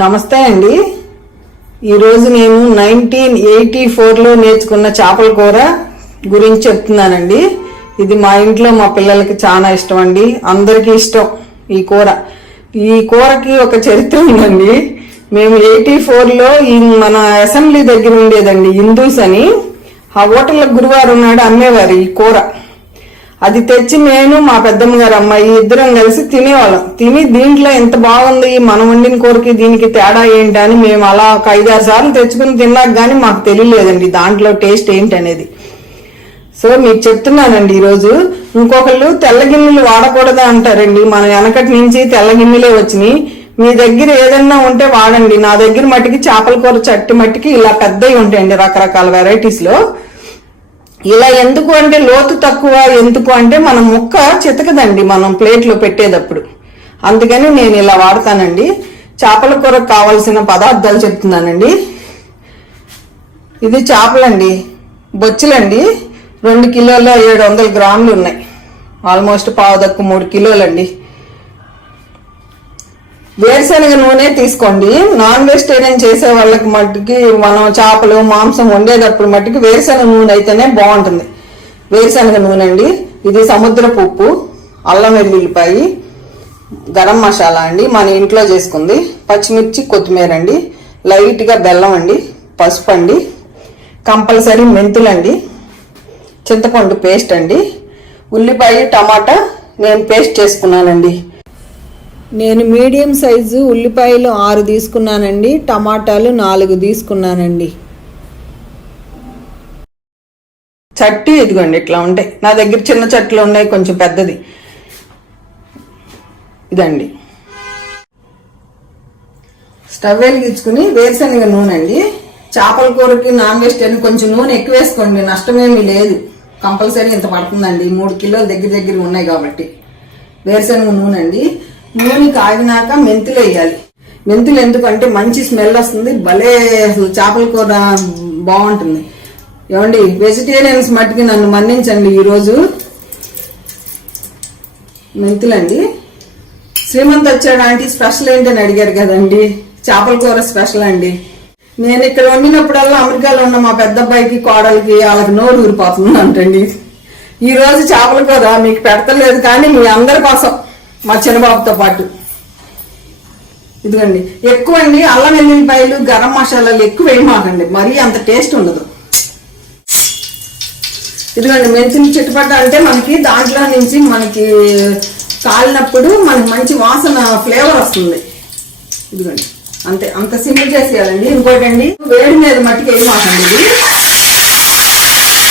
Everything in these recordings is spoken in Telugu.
నమస్తే అండి. ఈరోజు నేను 1984లో నేర్చుకున్న చేపల కూర గురించి చెప్తున్నానండి. ఇది మా ఇంట్లో మా పిల్లలకి చాలా ఇష్టం అండి. అందరికీ ఇష్టం ఈ కూర. ఈ కూరకి ఒక చరిత్ర ఉందండి. మేము 84లో మన అసెంబ్లీ దగ్గర ఉండేదండి హిందూస్ అని. ఆ హోటల్లో గురువారం నాడు అమ్మేవారు ఈ కూర. అది తెచ్చి నేను మా పెద్దమ్మ గారు అమ్మాయి ఇద్దరం కలిసి తినేవాళ్ళం. తిని దీంట్లో ఎంత బాగుంది, మనం వండిన కూరకి దీనికి తేడా ఏంటి అని మేము అలా ఒక 5-6 సార్లు తెచ్చుకుని తిన్నాక గానీ మాకు తెలియలేదండి దాంట్లో టేస్ట్ ఏంటి అనేది. సో మీకు చెప్తున్నానండి ఈరోజు. ఇంకొకళ్ళు తెల్ల గిన్నెలు వాడకూడదా అంటారండి. మన వెనకటి నుంచి తెల్ల గిన్నెలే వచ్చినాయి. మీ దగ్గర ఏదన్నా ఉంటే వాడండి. నా దగ్గర మట్టికి చేపల కూర చట్టి మట్టికి ఇలా పెద్దవి ఉంటాయండి రకరకాల వెరైటీస్ లో. ఇలా ఎందుకు అంటే లోతు తక్కువ, ఎందుకు అంటే మన ముక్క చితకదండి మనం ప్లేట్లో పెట్టేటప్పుడు. అందుకని నేను ఇలా వాడతానండి. చేపల కూరకు కావాల్సిన పదార్థాలు చెప్తున్నానండి. ఇది చేపలండి, బొచ్చులండి. 2 కిలోల 700 గ్రాములు ఉన్నాయి. ఆల్మోస్ట్ 2.5 కిలోలండి. వేరుశనగ నూనె తీసుకోండి. నాన్ వెజిటేరియన్ చేసే వాళ్ళకి మట్టుకి మనం చేపలు మాంసం వండేటప్పుడు మట్టుకి వేరుశనగ నూనె అయితేనే బాగుంటుంది. వేరుశనగ నూనె అండి. ఇది సముద్రపు ఉప్పు, అల్లం వెల్లుల్లిపాయి, గరం మసాలా అండి మన ఇంట్లో చేసుకుంది, పచ్చిమిర్చి, కొత్తిమీర అండి, లైట్ గా బెల్లం అండి, పసుపు అండి, కంపల్సరీ మెంతులండి, చింతపండు పేస్ట్ అండి, ఉల్లిపాయ, టమాటా నేను పేస్ట్ చేసుకున్నానండి. నేను మీడియం సైజు ఉల్లిపాయలు 6 తీసుకున్నానండి. టమాటాలు 4 తీసుకున్నానండి. చట్టి ఇదిగోండి ఇట్లా ఉంటాయి. నా దగ్గర చిన్న చట్లు ఉన్నాయి, కొంచెం పెద్దది ఇదండి. స్టవ్ వెలిగించుకుని వేరుశనగ నూనె అండి. చేపల కూరకి నాన్ వెజిటేరియన్ కొంచెం నూనె ఎక్కువ వేసుకోండి, నష్టమేమీ లేదు. కంపల్సరీ ఇంత పడుతుందండి. 3 కిలోలు దగ్గర ఉన్నాయి కాబట్టి. వేరుశనగ నూనె అండి. నూనె కాగినాక మెంతులు వేయాలి. మెంతులు ఎందుకంటే మంచి స్మెల్ వస్తుంది, భలే చేపల కూర బాగుంటుంది. ఏమండి వెజిటేరియన్స్ మట్టికి నన్ను మన్నించండి. ఈరోజు మెంతులండి. శ్రీమంత్ వచ్చాడు ఆంటీ స్పెషల్ ఏంటని అడిగారు కదండి. చేపల కూర స్పెషల్ అండి. నేను ఇక్కడ వండినప్పుడల్లా అమెరికాలో ఉన్న మా పెద్ద అబ్బాయికి కోడలికి వాళ్ళకి నోరు ఊరిపోతుంది అంటండి. ఈ రోజు చేపల కూర మీకు పెడతలేదు కానీ మీ అందరి కోసం, మా చిన్నబాబుతో పాటు. ఇదిగండి ఎక్కువ అండి. అల్లం వెల్లుల్లిపాయలు, గరం మసాలాలు ఎక్కువ వేయమాకండి, మరీ అంత టేస్ట్ ఉండదు. ఇదిగండి మెంతులు చిట్టుపట్ట అంటే మనకి దాంట్లో నుంచి మనకి కాలినప్పుడు మనకి మంచి వాసన ఫ్లేవర్ వస్తుంది. ఇదిగండి అంతే, అంత సింపుల్ చేసేయాలండి. ఇంకోటండి వేడి మీద మట్టికి వేయమాకండి.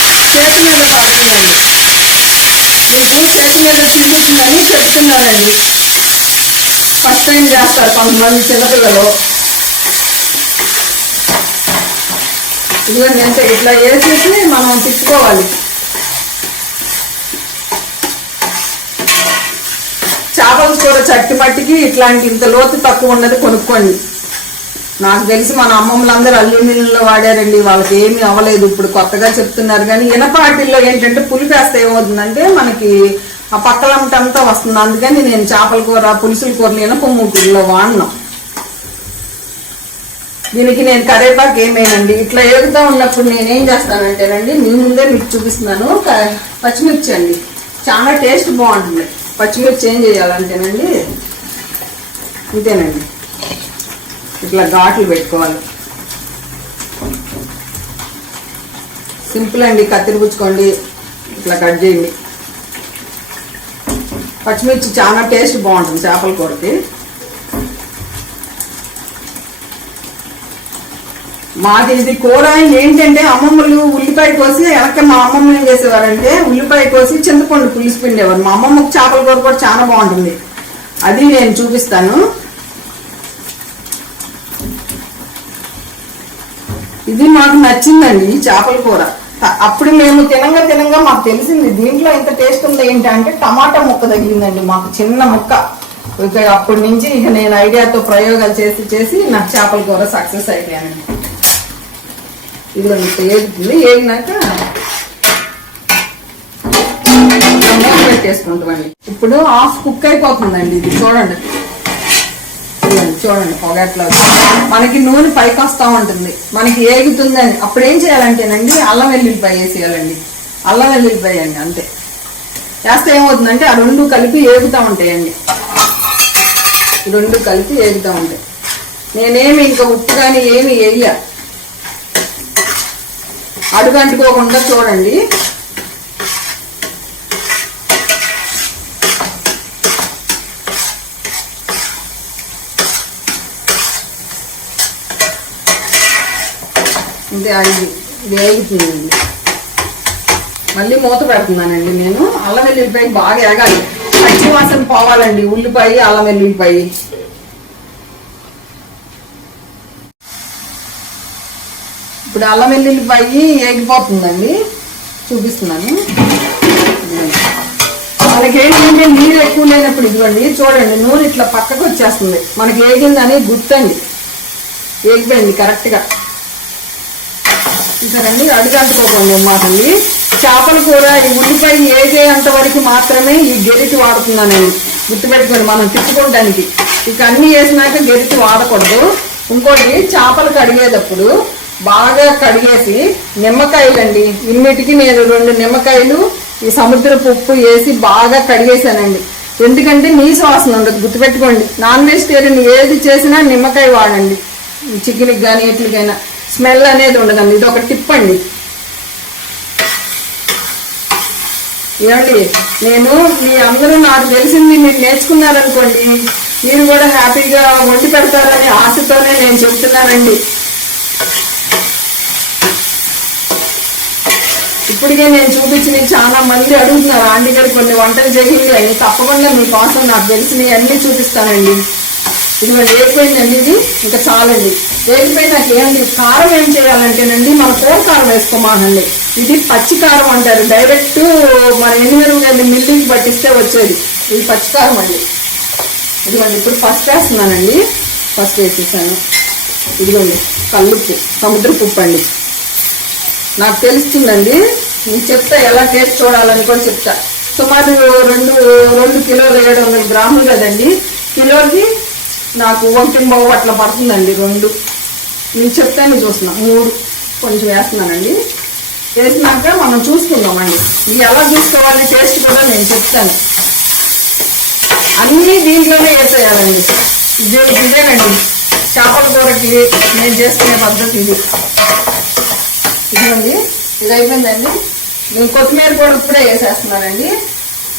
ఇది చేతి మీద పడుతుందండి. మీకు చేతి మీద చూపిస్తుందని చెప్తున్నానండి. ఫస్ట్ టైం చేస్తారు కొంతమంది చిన్నపిల్లలు. ఇదిగోండి అంటే ఇట్లా వేసేసి మనం తిప్పుకోవాలి. చేపల కూర చట్టి మట్టికి ఇట్లాంటి ఇంత లోతు తక్కువ ఉన్నది కొనుక్కోండి. నాకు తెలిసి మన అమ్మమ్మలందరూ అల్యూమినియంలో వాడారండి, వాళ్ళకి ఏమీ అవ్వలేదు. ఇప్పుడు కొత్తగా చెప్తున్నారు కానీ ఇనపాటిల్లో ఏంటంటే పులిపేస్తే ఏమవుతుందంటే మనకి ఆ పక్కలంటంతా వస్తుంది. అందుకని నేను చేపల కూర, పులుసుల కూరలు ఇనప మూకుల్లో వాడినాం. దీనికి నేను కరేపాకు ఏమేనండి. ఇట్లా ఏగుతూ ఉన్నప్పుడు నేనేం చేస్తానంటేనండి, మీ ముందే మీకు చూపిస్తున్నాను. పచ్చిమిర్చి అండి, చాలా టేస్ట్ బాగుంటుంది. పచ్చిమిర్చి ఏం చేయాలంటేనండి ఇంతేనండి, ఇట్లా ఘాట్లు పెట్టుకోవాలి. సింపుల్ అండి. కత్తిరి పుచ్చుకోండి, ఇట్లా కట్ చేయండి. పచ్చిమిర్చి చాలా టేస్ట్ బాగుంటుంది చేపల కూరకి. మాది ఇది కూర ఏంటంటే అమ్మమ్మలు ఉల్లిపాయ కోసి, వెనక మా అమ్మమ్మ ఏం చేసేవారంటే ఉల్లిపాయ కోసి చింతపండు పులుసు పిండేవారు. మా అమ్మమ్మకు చేపల కూర కూడా చాలా బాగుంటుంది. అది నేను చూపిస్తాను. ఇది మాకు నచ్చిందండి ఈ చేపల కూర. అప్పుడు మేము తినంగా మాకు తెలిసింది దీంట్లో ఇంత టేస్ట్ ఉంది ఏంటంటే టమాటా ముక్క తగిలిందండి మాకు, చిన్న ముక్క. ఇక అప్పటి నుంచి ఇక నేను ఐడియాతో ప్రయోగాలు చేసి నాకు చేపల కూర సక్సెస్ అయిపోయానండి. ఇదిలో ఇంత ఏగుతుంది. ఏగినాక పెట్టేసుకుంటామండి. ఇప్పుడు హాఫ్ కుక్ అయిపోతుందండి. ఇది చూడండి, చూడండి పొగట్లా మనకి నూనె పైకి వస్తూ ఉంటుంది, మనకి ఏగుతుందని. అప్పుడు ఏం చేయాలంటేనండి అల్లం వెల్లుల్లిపాయ వేసేయాలండి. అల్లం వెల్లుల్లిపాయ అండి అంతే వేస్తే ఏమవుతుందంటే ఆ రెండు కలిపి ఏగుతూ ఉంటాయండి. రెండు కలిపి ఏగుతూ ఉంటాయి. నేనేమి ఇంకా ఉప్పు కానీ ఏమి వేయ, అడుగు అంటుకోకుండా చూడండి. అంటే అది వేగుతుందండి. మళ్ళీ మూత పెడుతున్నానండి నేను. అల్లం వెల్లుల్లిపాయ బాగా ఏగాలి, పచ్చి వాసన పోవాలండి. ఉల్లిపాయ అల్లం వెల్లుల్లిపాయ ఇప్పుడు అల్లం వెల్లుల్లిపాయ ఏగిపోతుందండి, చూపిస్తున్నాను. మనకేంటంటే నీరు ఎక్కువ లేనప్పుడు ఇదిగోండి చూడండి నూనె ఇట్లా పక్కకు వచ్చేస్తుంది. మనకి ఏగిందని గుర్తండి, ఏగిపోయింది కరెక్ట్గా. చూసారండి, అడుగంటుకోకండి మాకండి. చేపల కూర ఈ ఉల్లిపాయ ఏగేంత వరకు మాత్రమే ఈ గెరిటి వాడుతున్నానండి, గుర్తుపెట్టుకోండి. మనం తిప్పుకోవడానికి ఇక అన్ని వేసినాక గెరిటి వాడకూడదు. ఇంకోటి చేపలు కడిగేటప్పుడు బాగా కడిగేసి నిమ్మకాయలండి, ఇన్నిటికి నేను 2 నిమ్మకాయలు ఈ సముద్రపు ఉప్పు వేసి బాగా కడిగేసానండి. ఎందుకంటే నీసు వాసన ఉండదు, గుర్తుపెట్టుకోండి. నాన్ వెజిటేరియన్ ఏది చేసినా నిమ్మకాయ వాడండి, చికెన్కి కానీ ఎట్లకైనా స్మెల్ అనేది ఉండదండి. ఇది ఒక టిప్ అండి. ఏమండి నేను మీ అందరూ నాకు తెలిసింది మీరు నేర్చుకున్నారనుకోండి, మీరు కూడా హ్యాపీగా వండి పెడతారనే ఆశతోనే నేను చెప్తున్నానండి. ఇప్పటికే నేను చూపించిన చాలా మంది అడుగుతున్నారు, ఆంటీ గారు కొన్ని వంటలు చేయండి అని. తప్పకుండా మీకోసం నాకు తెలిసినవి అన్నీ చూపిస్తానండి. ఇదిగోండి వేగిపోయిందండి, ఇది ఇంకా చాలండి. వేగిపోయినాక ఏమండి కారం ఏం చేయాలంటేనండి మన కూర కారం వేసుకోమానండి. ఇది పచ్చి కారం అంటారు, డైరెక్ట్ మన ఎనిమిది మిల్లికి పట్టిస్తే వచ్చేది. ఇది పచ్చి కారం అండి. ఇదిగోండి ఇప్పుడు ఫస్ట్ వేస్తున్నానండి, ఫస్ట్ వేసేసాను. ఇదిగోండి కల్లుప్పు, సముద్రపు ఉప్పు అండి. నాకు తెలుస్తుందండి, నేను చెప్తా ఎలా టేస్ట్ చూడాలని కూడా చెప్తా. సుమారు 2 కిలోలు 700 గ్రాములు కదండి, కిలోకి నాకు 1 పావు అట్లా పడుతుందండి. 2 నేను చెప్తాను చూస్తున్నా, 3 కొంచెం వేస్తున్నానండి. వేసినాక మనం చూసుకుందామండి. ఇది ఎలా చూసుకోవాలి టేస్ట్ కూడా నేను చెప్తాను. అన్నీ దీంట్లోనే వేసేయాలండి. ఇదేనండి చేపల కూరకి నేను చేసుకునే పద్ధతి ఇది. ఇదిగోండి ఇది అయిపోయిందండి. నేను కొత్తిమీర కూడా ఇప్పుడే వేసేస్తున్నానండి.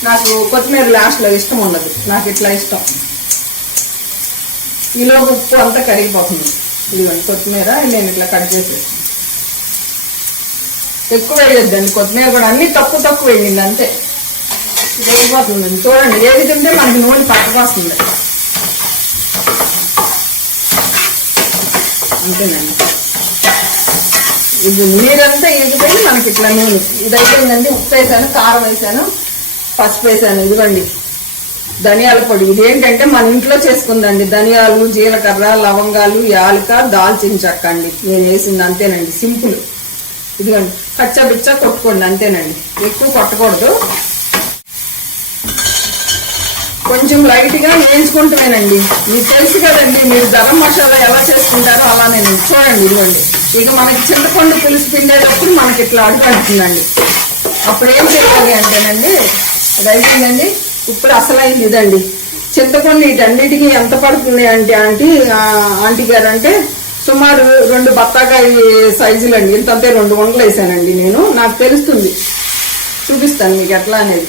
నాకు కొత్తిమీర లాస్ట్లో ఇష్టం ఉండదు, నాకు ఇట్లా ఇష్టం. ఈలో ఉప్పు అంతా కడిగిపోతుంది. ఇదిగోండి కొత్తిమీర నేను ఇట్లా కడిగేసేసి, ఎక్కువ వేయొద్దండి కొత్తిమీర కూడా, అన్ని తక్కువ వేయండి అంతే. ఇది అయిపోతుందండి. చూడండి వేగుతుంటే మనకి నూనె పక్కకు వస్తుంది, అంతేనండి. ఇది నీరంతా ఎగిపోయి మనకి ఇట్లా నూనె. ఇది అయిపోయిందండి. ఉప్పు వేసాను, కారం వేసాను, పసుపు వేసాను. ఇదిగోండి ధనియాల పొడి. ఇది ఏంటంటే మన ఇంట్లో చేసుకుందండి. ధనియాలు, జీలకర్ర, లవంగాలు, యాలక, దాల్చిన చెక్క అండి నేను వేసింది, అంతేనండి. సింపుల్. ఇదిగోండి కచ్చా బిచ్చా కొట్టుకోండి, అంతేనండి. ఎక్కువ కొట్టకూడదు, కొంచెం లైట్ గా వేయించుకుంటామేనండి. మీకు తెలుసు కదండి, మీరు గరం మసాలా ఎలా చేసుకుంటారో అలానే చూడండి. ఇదిగోండి ఇక మనకి చింతపండు పులుసు పిండేటప్పుడు మనకి ఇట్లా అడుగుతుందండి. అప్పుడు ఏం చేయాలి అంటేనండి, ఇది అయిపోయిందండి. ఇప్పుడు అసలైంది ఇదండి. చింతపండు వీటన్నిటికీ ఎంత పడుతుంది అంటే ఆంటీ గారు అంటే సుమారు 2 బత్తాకాయ సైజులండి. ఇంతంతే 2 ఉండలు వేసానండి నేను. నాకు తెలుస్తుంది, చూపిస్తాను మీకు ఎట్లా అనేది.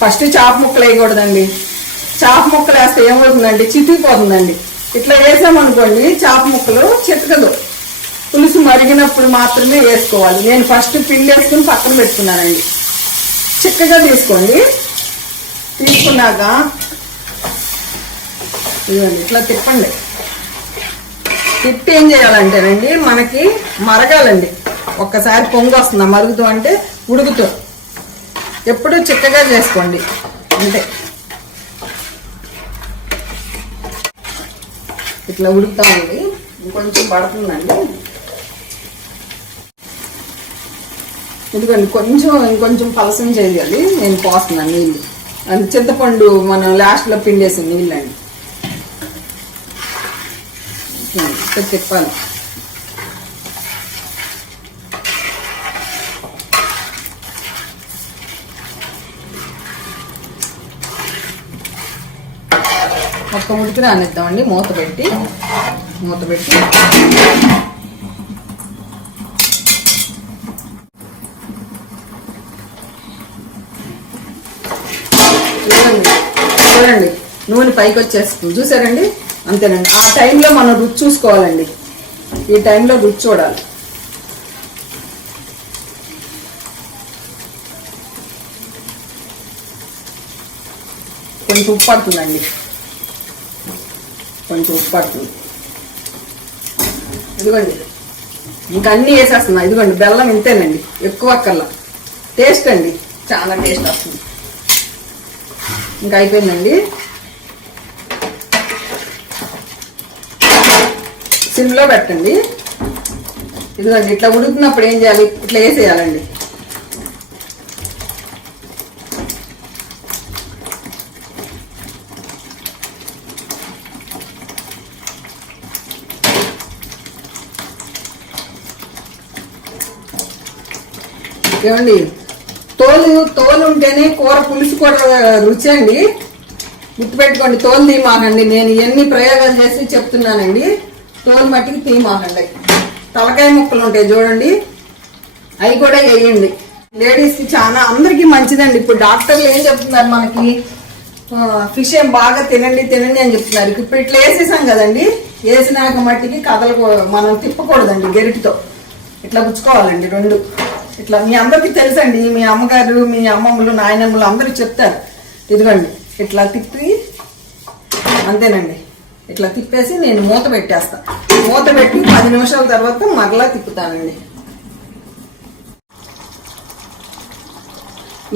ఫస్ట్ చేప ముక్కలు వేయకూడదండి. చేప ముక్కలు వేస్తే ఏమవుతుందండి, చితికిపోతుందండి. ఇట్లా వేసామనుకోండి చేప ముక్కలు చితకదు. పులుసు మరిగినప్పుడు మాత్రమే వేసుకోవాలి. నేను ఫస్ట్ పిండి వేసుకుని పక్కన పెట్టుకున్నానండి. చిక్కగా తీసుకోండి. తీసుకున్నాక ఇదిగోండి ఇట్లా తిప్పండి. తిప్పి ఏం చేయాలంటేనండి మనకి మరగాలండి. ఒక్కసారి పొంగు వస్తుందా, మరుగుతూ అంటే ఉడుకుతూ. ఎప్పుడు చిక్కగా చేసుకోండి అంటే ఇట్లా ఉడుకుతా ఉంది. ఇంకొంచెం పడుతుందండి. ఎందుకంటే ఇంకొంచెం పలసం చేయాలి. నేను పోస్తున్నాను నీళ్ళు. అది చింతపండు మనం లాస్ట్లో పిండేసిన నీళ్ళండి. ఇక్కడ తిప్పాలి. ఒక్క ఉడికి రానిద్దామండి. మూత పెట్టి చూడండి నూనె పైకి వచ్చేస్తుంది చూసారండి. అంతేనండి. ఆ టైంలో మనం రుచి చూసుకోవాలండి. ఈ టైంలో రుచి చూడాలి. కొంచెం ఉప్పు పడుతుందండి. ఇదిగోండి ఇంకా అన్నీ వేసేస్తున్నా. ఇదిగోండి బెల్లం ఇంతేనండి, ఎక్కువ అక్కర్లా. టేస్ట్ అండి, చాలా టేస్ట్ వస్తుంది. ఇంకా అయిపోయిందండి. సిమ్లో పెట్టండి. ఇదిగోండి ఇట్లా ఉడుకున్నప్పుడు ఏం చేయాలి, ఇట్లా వేసేయాలండి. ఏమండి తోలు ఉంటేనే కూర పులుసు కూడా రుచి అండి. గుర్తుపెట్టుకోండి, తోలు తీమాకండి. నేను ఎన్ని ప్రయోగాలు చేసి చెప్తున్నానండి. తోలు మట్టికి తీమాకండి. తలకాయ ముక్కలు ఉంటాయి చూడండి, అవి కూడా వేయండి. లేడీస్కి చాలా అందరికీ మంచిదండి. ఇప్పుడు డాక్టర్లు ఏం చెప్తున్నారు మనకి, ఫిష్ ఏం బాగా తినండి అని చెప్తున్నారు. ఇప్పుడు ఇట్లా వేసేసాం కదండి, వేసినాక మట్టికి మనం తిప్పకూడదండి. గెరిటితో ఇట్లా పుచ్చుకోవాలండి రెండు. ఇట్లా మీ అందరికీ తెలుసండి, మీ అమ్మగారు, మీ అమ్మమ్మలు, నాయనమ్మలు అందరూ చెప్తారు. ఇదిగోండి ఇట్లా తిప్పి అంతేనండి. ఇట్లా తిప్పేసి నేను మూత పెట్టేస్తా. మూత పెట్టి 10 నిమిషాల తర్వాత మరలా తిప్పుతానండి.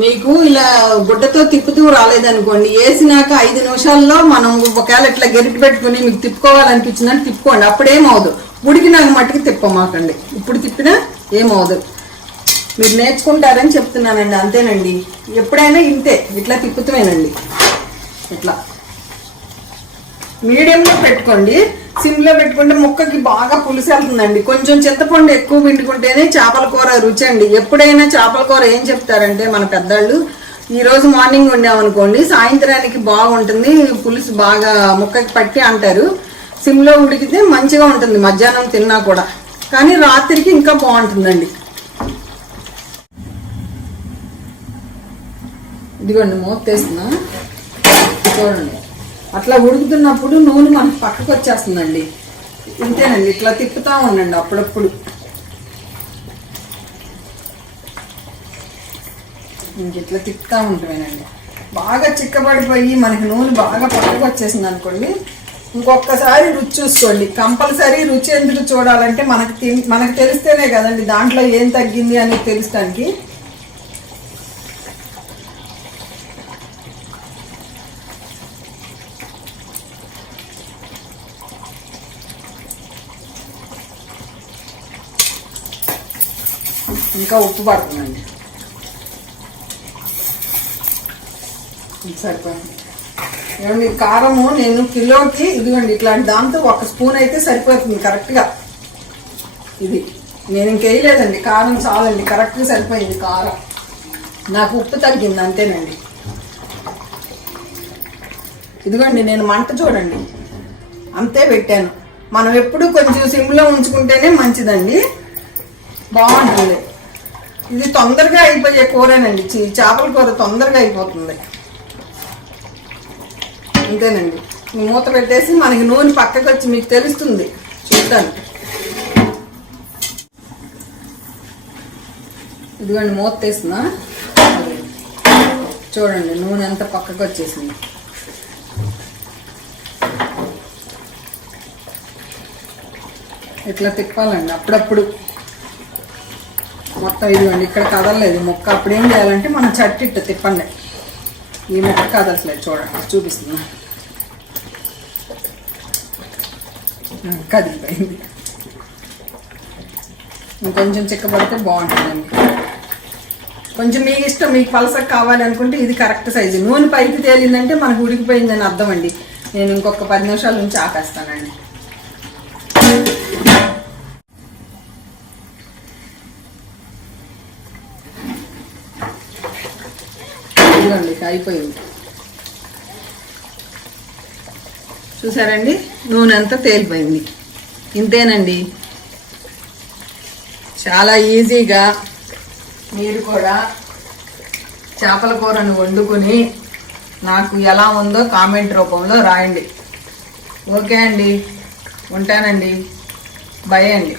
మీకు ఇలా గుడ్డతో తిప్పుతూ రాలేదనుకోండి, వేసినాక 5 నిమిషాల్లో మనం ఒకవేళ ఇట్లా గెరిటి పెట్టుకుని మీకు తిప్పుకోవాలనిపించిందని తిప్పుకోండి. అప్పుడేమవదు. ఉడికినాక మట్టికి తిప్పమాకండి. ఇప్పుడు తిప్పినా ఏమవదు. మీరు నేర్చుకుంటారని చెప్తున్నానండి. అంతేనండి. ఎప్పుడైనా ఇంతే, ఇట్లా తిప్పుతామేనండి. ఇట్లా మీడియంలో పెట్టుకోండి. సిమ్లో పెట్టుకుంటే ముక్కకి బాగా పులుసు వెళ్తుందండి. కొంచెం చింతపండు ఎక్కువ పిండుకుంటేనే చేపల కూర రుచి అండి. ఎప్పుడైనా చేపల కూర ఏం చెప్తారంటే మన పెద్దవాళ్ళు, ఈ రోజు మార్నింగ్ వండామనుకోండి సాయంత్రానికి బాగుంటుంది, పులుసు బాగా ముక్కకి పట్టి అంటారు. సిమ్లో ఉడికితే మంచిగా ఉంటుంది మధ్యాహ్నం తిన్నా కూడా. కానీ రాత్రికి ఇంకా బాగుంటుందండి. ఇదిగోండి మూత తీస్తున్నా. చూడండి అట్లా ఉడుకుతున్నప్పుడు నూనె మనకు పక్కకు వచ్చేస్తుందండి. ఇంతేనండి. ఇట్లా తిప్పుతా ఉండండి అప్పుడప్పుడు. ఇట్లా తిప్పుతా ఉంటామేనండి. బాగా చిక్కబడిపోయి మనకి నూనె బాగా పక్కకు వచ్చేసింది అనుకోండి, ఇంకొకసారి రుచి చూసుకోండి. కంపల్సరీ రుచి ఎందుకు చూడాలంటే మనకు తెలిస్తేనే కదండి దాంట్లో ఏం తగ్గింది అని తెలుస్తానికి. ఇంకా ఉప్పు పడుతుందండి. సరిపోయింది. ఏమండి కారము నేను కిలోకి ఇదిగోండి ఇట్లాంటి దాంతో 1 స్పూన్ అయితే సరిపోతుంది కరెక్ట్గా. ఇది నేను ఇంకేయలేదండి. కారం చాలండి, కరెక్ట్గా సరిపోయింది కారం. నాకు ఉప్పు తగ్గింది అంతేనండి. ఇదిగోండి నేను మంట చూడండి అంతే పెట్టాను. మనం ఎప్పుడు కొంచెం సిమ్లో ఉంచుకుంటేనే మంచిదండి, బాగుంటుంది. ఇది తొందరగా అయిపోయే కూరేనండి. చేపల కూర తొందరగా అయిపోతుంది. అంతేనండి. మూత పెట్టేసి మనకి నూనె పక్కకు వచ్చి మీకు తెలుస్తుంది చూద్దాను. ఇదిగోండి మూత తీస్తున్నా. చూడండి నూనె ఎంత పక్కకు వచ్చేసింది. ఇట్లా తిప్పాలండి అప్పుడప్పుడు. మొత్తం ఇదిగోండి ఇక్కడ కదలలేదు ముక్క. అప్పుడు ఏం చేయాలంటే మనం చట్టిట్టు తిప్పండి. ఈ ముక్క కదలట్లేదు చూడండి, చూపిస్తున్నా. కదిలిపోయింది. ఇంకొంచెం చిక్కబడితే బాగుంటుందండి. కొంచెం మీకు ఇష్టం, మీకు పలసగా కావాలి అనుకుంటే ఇది కరెక్ట్ సైజు. నూనె పైకి తేలిందంటే మనకు ఉడికిపోయిందని అర్థం అండి. నేను ఇంకొక 10 నిమిషాల నుంచి ఆపేస్తానండి. ఇదిగోండి అయిపోయింది. చూసారండి, నూనె అంతా తేలిపోయింది. ఇంతేనండి, చాలా ఈజీగా మీరు కూడా చేపల కూరను వండుకొని నాకు ఎలా ఉందో కామెంట్ రూపంలో రాయండి. ఓకే అండి, ఉంటానండి. బై అండి.